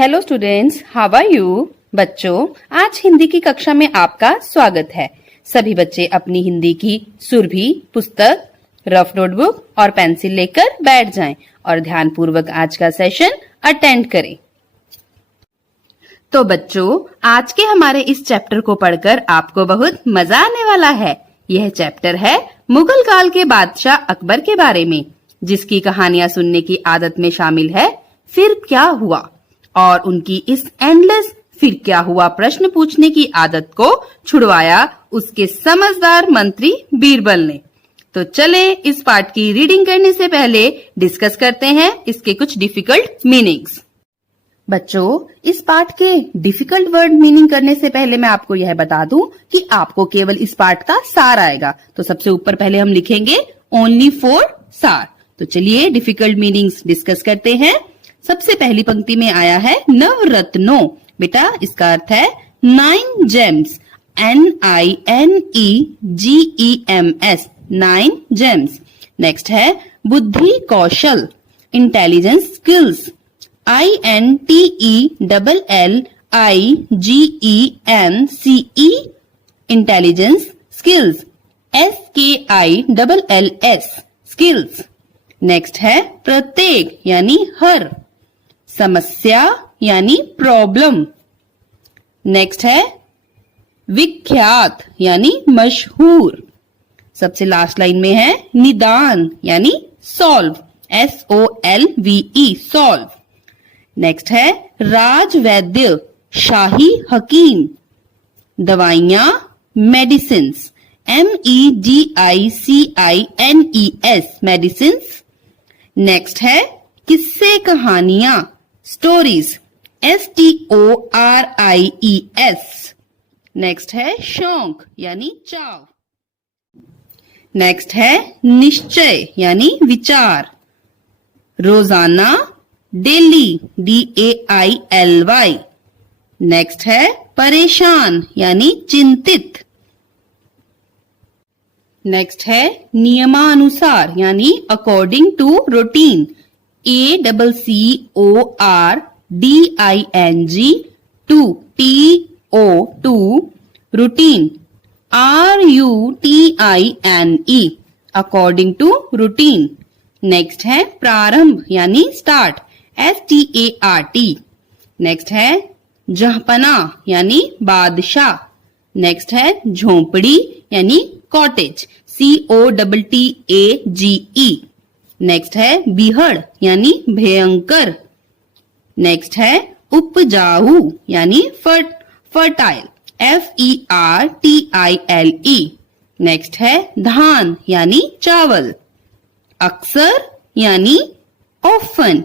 Hello students, how are you? बच्चों, आज हिंदी की कक्षा में आपका स्वागत है। सभी बच्चे अपनी हिंदी की सुरभि पुस्तक, रफ नोटबुक और पेंसिल लेकर बैठ जाएं और ध्यानपूर्वक आज का सेशन अटेंड करें। तो बच्चों, आज के हमारे इस चैप्टर को पढ़कर आपको बहुत मजा आने वाला है। यह चैप्टर है मुगल काल के बादशाह अकबर के बारे में, जिसकी कहानियां सुनने की आदत में शामिल है फिर क्या हुआ, और उनकी इस एंडलेस फिर क्या हुआ प्रश्न पूछने की आदत को छुड़वाया उसके समझदार मंत्री बीरबल ने। तो चले इस पाठ की रीडिंग करने से पहले डिस्कस करते हैं इसके कुछ डिफिकल्ट मीनिंग्स। बच्चों, इस पाठ के डिफिकल्ट वर्ड मीनिंग करने से पहले मैं आपको यह बता दूं कि आपको केवल इस पाठ का सार आएगा। तो सबसे ऊपर पहले हम लिखेंगे ओनली फॉर सार। तो चलिए डिफिकल्ट मीनिंग्स डिस्कस करते हैं। सबसे पहली पंक्ति में आया है नवरत्नों। बेटा, इसका अर्थ है 9 gems, NINEGEMS, 9 gems। नेक्स्ट है बुद्धि कौशल, intelligence skills, INTELLIGENCE, intelligence skills, SKILLS, skills. Next है प्रत्येक यानी हर, समस्या यानी प्रॉब्लम। नेक्स्ट है विख्यात यानी मशहूर। सबसे लास्ट लाइन में है निदान यानी सॉल्व, SOLVE, सॉल्व। नेक्स्ट है राजवैद्य, शाही हकीम, दवाइयां मेडिसिन्स, MEDICINES, मेडिसिन्स। नेक्स्ट है किस्से कहानियां, स्टोरीज, STORIES। नेक्स्ट है शौक यानी चाव। नेक्स्ट है निश्चय यानी विचार, रोजाना डेली, DAILY। नेक्स्ट है परेशान यानी चिंतित। नेक्स्ट है नियमानुसार यानी according to routine, ACCORDING, TO, routine, RUTINE, according to routine. Next है प्रारंभ यानी स्टार्ट, START। नेक्स्ट है जहांपना यानी बादशाह। नेक्स्ट है झोंपड़ी यानी कॉटेज, COTTAGE। नेक्स्ट है बीहड़ यानी भयंकर। नेक्स्ट है उपजाऊ यानी फर्टाइल, FERTILE। नेक्स्ट है धान यानी चावल, अक्सर यानी ऑफन,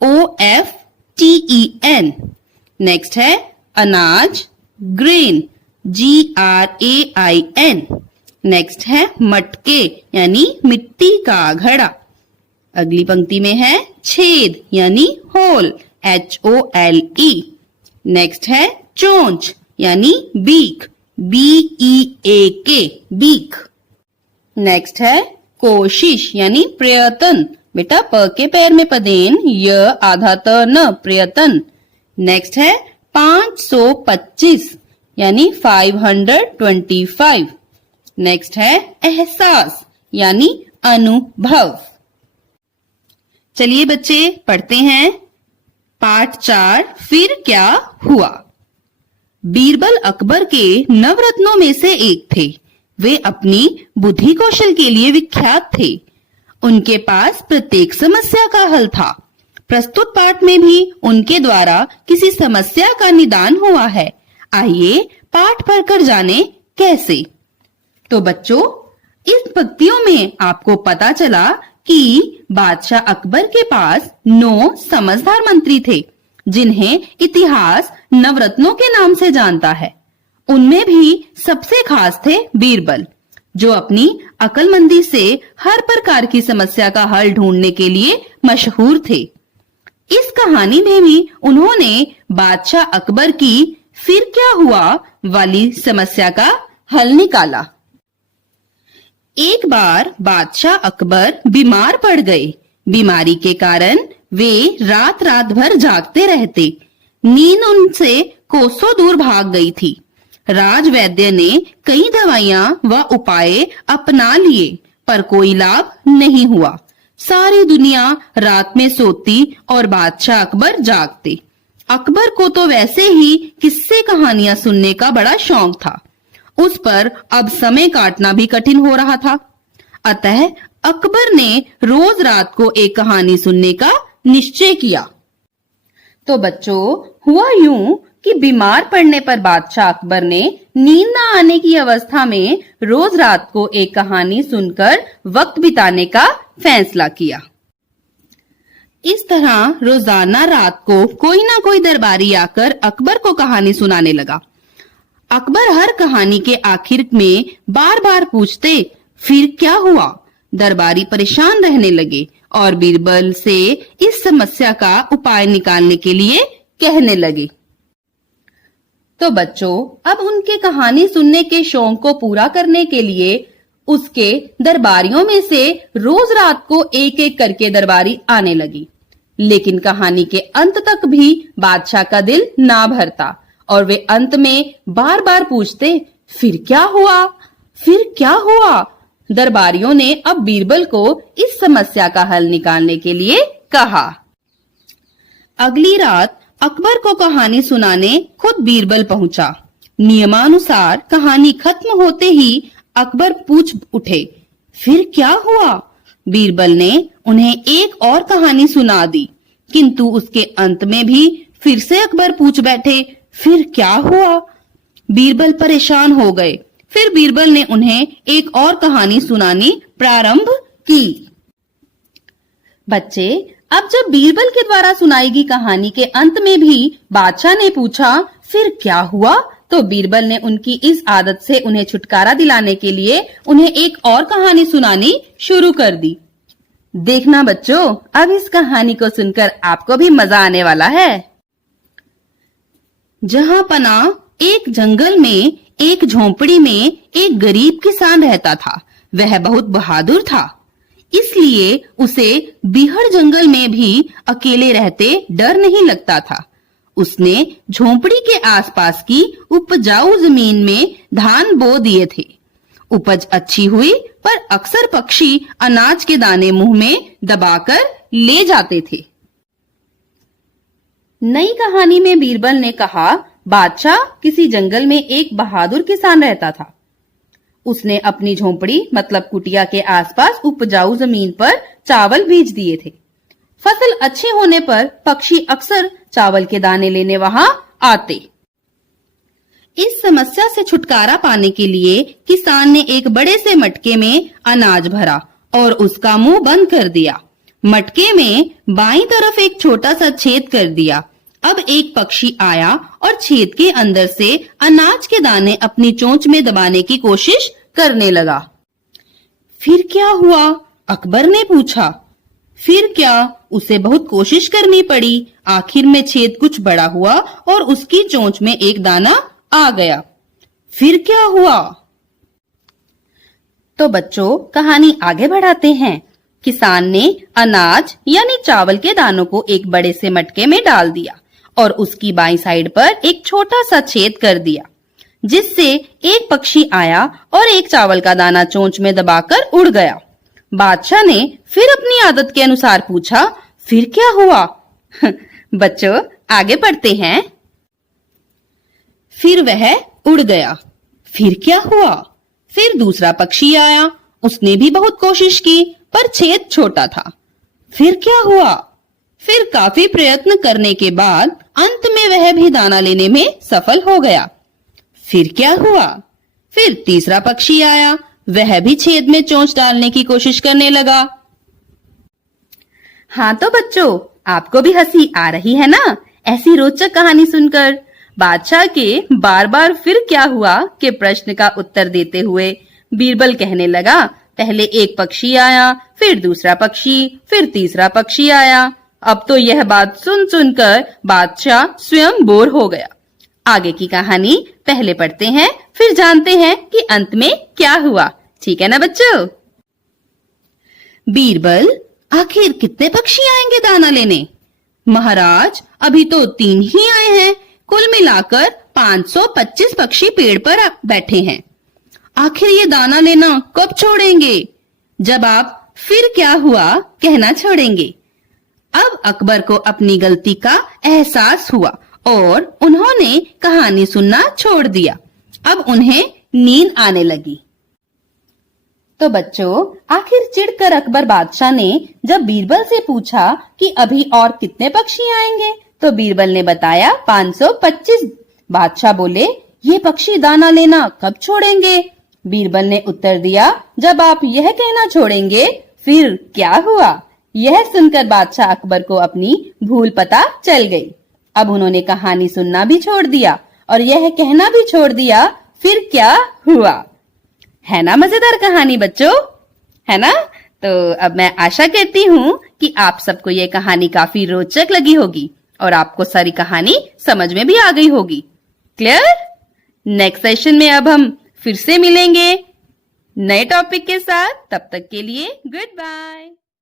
OFTEN। नेक्स्ट है अनाज, ग्रेन, GRAIN। नेक्स्ट है मटके यानी मिट्टी का घड़ा। अगली पंक्ति में है छेद यानी होल, HOLE। नेक्स्ट है चोंच यानी बीक, BEAK, बीक। नेक्स्ट है कोशिश यानी प्रयत्न। बेटा, प के पैर में पदेन, य आधा त न, प्रयत्न। नेक्स्ट है 525 यानी 525। नेक्स्ट है एहसास यानी अनुभव। चलिए बच्चे पढ़ते हैं पाठ 4, फिर क्या हुआ। बीरबल अकबर के नवरत्नों में से एक थे। वे अपनी बुद्धि कौशल के लिए विख्यात थे। उनके पास प्रत्येक समस्या का हल था। प्रस्तुत पाठ में भी उनके द्वारा किसी समस्या का निदान हुआ है। आइए पाठ पढ़कर जाने कैसे। तो बच्चों, इस पंक्तियों में आपको पता चला कि बादशाह अकबर के पास 9 समझदार मंत्री थे, जिन्हें इतिहास नवरत्नों के नाम से जानता है। उनमें भी सबसे खास थे बीरबल, जो अपनी अक्लमंदी से हर प्रकार की समस्या का हल ढूंढने के लिए मशहूर थे। इस कहानी में भी उन्होंने बादशाह अकबर की फिर क्या हुआ वाली समस्या का हल निकाला। एक बार बादशाह अकबर बीमार पड़ गए। बीमारी के कारण वे रात रात भर जागते रहते। नींद उनसे कोसों दूर भाग गई थी। राजवैद्य ने कई दवाइयां व उपाय अपना लिए पर कोई लाभ नहीं हुआ। सारी दुनिया रात में सोती और बादशाह अकबर जागते। अकबर को तो वैसे ही किस्से कहानियां सुनने का बड़ा शौक था। उस पर अब समय काटना भी कठिन हो रहा था। अतः अकबर ने रोज रात को एक कहानी सुनने का निश्चय किया। तो बच्चों, हुआ यूं कि बीमार पड़ने पर बादशाह अकबर ने नींद न आने की अवस्था में रोज रात को एक कहानी सुनकर वक्त बिताने का फैसला किया। इस तरह रोजाना रात को कोई ना कोई दरबारी आकर अकबर को कहानी सुनाने लगा। अकबर हर कहानी के आखिर में बार बार पूछते, फिर क्या हुआ? दरबारी परेशान रहने लगे और बीरबल से इस समस्या का उपाय निकालने के लिए कहने लगे। तो बच्चों, अब उनके कहानी सुनने के शौक को पूरा करने के लिए उसके दरबारियों में से रोज रात को एक एक करके दरबारी आने लगी। लेकिन कहानी के अंत तक भी बादशाह का दिल ना भरता और वे अंत में बार बार पूछते, फिर क्या हुआ? फिर क्या हुआ? दरबारियों ने अब बीरबल को इस समस्या का हल निकालने के लिए कहा। अगली रात अकबर को कहानी सुनाने खुद बीरबल पहुंचा। नियमानुसार कहानी खत्म होते ही अकबर पूछ उठे, फिर क्या हुआ? बीरबल ने उन्हें एक और कहानी सुना दी, किंतु उसके अंत में भी फिर से अकबर पूछ बैठे, फिर क्या हुआ? बीरबल परेशान हो गए। फिर बीरबल ने उन्हें एक और कहानी सुनानी प्रारंभ की। बच्चे, अब जब बीरबल के द्वारा सुनाई गई कहानी के अंत में भी बादशाह ने पूछा, फिर क्या हुआ? तो बीरबल ने उनकी इस आदत से उन्हें छुटकारा दिलाने के लिए उन्हें एक और कहानी सुनानी शुरू कर दी। देखना बच्चों, अब इस कहानी को सुनकर आपको भी मजा आने वाला है। जहां पना एक जंगल में एक झोंपड़ी में एक गरीब किसान रहता था। वह बहुत बहादुर था, इसलिए उसे बीहड़ जंगल में भी अकेले रहते डर नहीं लगता था। उसने झोंपड़ी के आसपास की उपजाऊ जमीन में धान बो दिए थे। उपज अच्छी हुई, पर अक्सर पक्षी अनाज के दाने मुंह में दबाकर ले जाते थे। नई कहानी में बीरबल ने कहा, बादशाह किसी जंगल में एक बहादुर किसान रहता था। उसने अपनी झोंपड़ी मतलब कुटिया के आसपास उपजाऊ जमीन पर चावल बीज दिए थे। फसल अच्छे होने पर पक्षी अक्सर चावल के दाने लेने वहां आते। इस समस्या से छुटकारा पाने के लिए किसान ने एक बड़े से मटके में अनाज भरा और उसका मुंह बंद कर दिया। मटके में बाईं तरफ एक छोटा सा छेद कर दिया। अब एक पक्षी आया और छेद के अंदर से अनाज के दाने अपनी चोंच में दबाने की कोशिश करने लगा। फिर क्या हुआ? अकबर ने पूछा। फिर क्या? उसे बहुत कोशिश करनी पड़ी। आखिर में छेद कुछ बड़ा हुआ और उसकी चोंच में एक दाना आ गया। फिर क्या हुआ? तो बच्चों, कहानी आगे बढ़ाते हैं। किसान ने अनाज यानी चावल के दानों को एक बड़े से मटके में डाल दिया और उसकी बाईं साइड पर एक छोटा सा छेद कर दिया, जिससे एक पक्षी आया और एक चावल का दाना चोंच में दबाकर उड़ गया। बादशाह ने फिर अपनी आदत के अनुसार पूछा, फिर क्या हुआ? बच्चों, आगे बढ़ते हैं। फिर वह उड़ गया। फिर क्या हुआ? फिर दूसरा पक्षी आया। उसने भी बहुत कोशिश की, पर छेद छोटा था। फिर क्या हुआ? फिर काफी प्रयत्न करने के बाद अंत में वह भी दाना लेने में सफल हो गया। फिर क्या हुआ? फिर तीसरा पक्षी आया। वह भी छेद में चोंच डालने की कोशिश करने लगा। हाँ तो बच्चों, आपको भी हंसी आ रही है ना ऐसी रोचक कहानी सुनकर? बादशाह के बार बार फिर क्या हुआ के प्रश्न का उत्तर देते हुए बीरबल कहने लगा, पहले एक पक्षी आया, फिर दूसरा पक्षी, फिर तीसरा पक्षी आया। अब तो यह बात सुन सुनकर बादशाह स्वयं बोर हो गया। आगे की कहानी पहले पढ़ते हैं, फिर जानते हैं कि अंत में क्या हुआ। ठीक है ना बच्चों? बीरबल, आखिर कितने पक्षी आएंगे दाना लेने? महाराज, अभी तो 3 ही आए हैं। कुल मिलाकर 525 पक्षी पेड़ पर बैठे हैं। आखिर ये दाना लेना कब छोड़ेंगे? जब आप फिर क्या हुआ कहना छोड़ेंगे। अब अकबर को अपनी गलती का एहसास हुआ और उन्होंने कहानी सुनना छोड़ दिया। अब उन्हें नींद आने लगी। तो बच्चों, आखिर चिढ़कर अकबर बादशाह ने जब बीरबल से पूछा कि अभी और कितने पक्षी आएंगे, तो बीरबल ने बताया 525। बादशाह बोले, ये पक्षी दाना लेना कब छोड़ेंगे? बीरबल ने उत्तर दिया, जब आप यह कहना छोड़ेंगे फिर क्या हुआ। यह सुनकर बादशाह अकबर को अपनी भूल पता चल गई। अब उन्होंने कहानी सुनना भी छोड़ दिया और यह कहना भी छोड़ दिया, फिर क्या हुआ। है ना मजेदार कहानी बच्चों, है ना? तो अब मैं आशा करती हूँ कि आप सबको ये कहानी काफी रोचक लगी होगी और आपको सारी कहानी समझ में भी आ गई होगी। क्लियर? नेक्स्ट सेशन में अब हम फिर से मिलेंगे नए टॉपिक के साथ। तब तक के लिए गुड बाय।